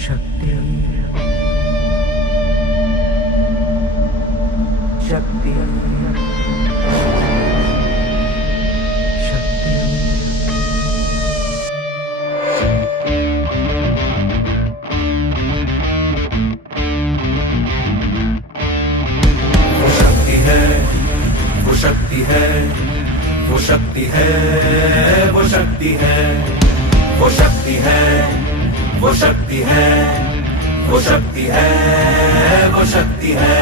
शक्ति शक्ति शक्ति वो शक्ति है, वो शक्ति है, वो शक्ति है, वो शक्ति है, वो शक्ति है, वो शक्ति है, वो शक्ति है, वो शक्ति है।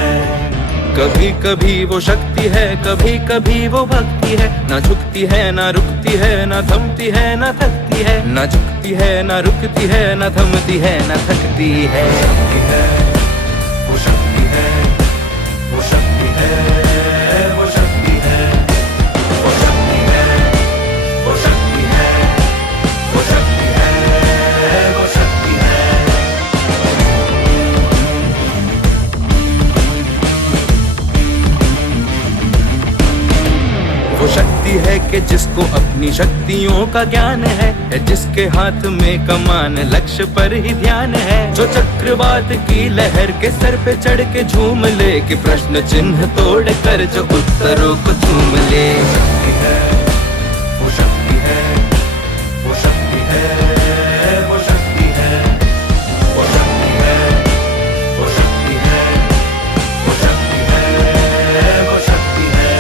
कभी कभी वो शक्ति है, कभी कभी वो भक्ति है। ना झुकती है ना रुकती है, ना थमती है ना थकती है। ना झुकती है ना रुकती है, ना थमती है ना थकती है। शक्ति है, वो शक्ति है, वो शक्ति है, वो शक्ति है, वो शक्ति है, वो शक्ति है, वो शक्ति है, वो शक्ति है। वो शक्ति है कि जिसको अपनी शक्तियों का ज्ञान है, जिसके हाथ में कमान लक्ष्य पर ही ध्यान है। जो चक्रवात की लहर के सर पे चढ़ के झूम ले, कि प्रश्न चिन्ह तोड़ कर जो उत्तरों को चूम ले। शक्ति है, वो शक्ति है, वो शक्ति है, वो शक्ति है, वो शक्ति है, वो शक्ति है, वो शक्ति है, वो शक्ति है।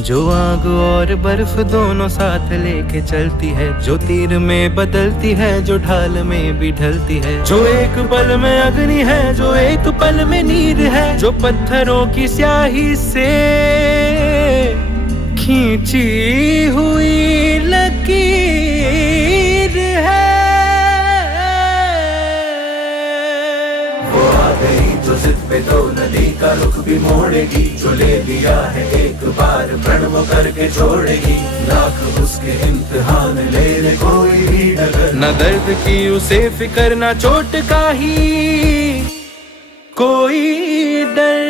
जो आग और बर्फ दोनों साथ लेके चलती है, जो तीर में बदलती है, जो ढाल में भी ढलती है। जो एक पल में अग्नि है, जो एक पल में नीर है। जो पत्थरों की स्याही से खींची हुई लकीर है। वो आ गई जो जिद पे तो नदी का रुख भी मोड़ेगी। जो ले लिया है एक बार प्रण वो करके छोड़ेगी। लाख उसके इम्तिहान ले ले कोई भी डगर। न दर्द की उसे फिकर, न चोट का ही कोई डर।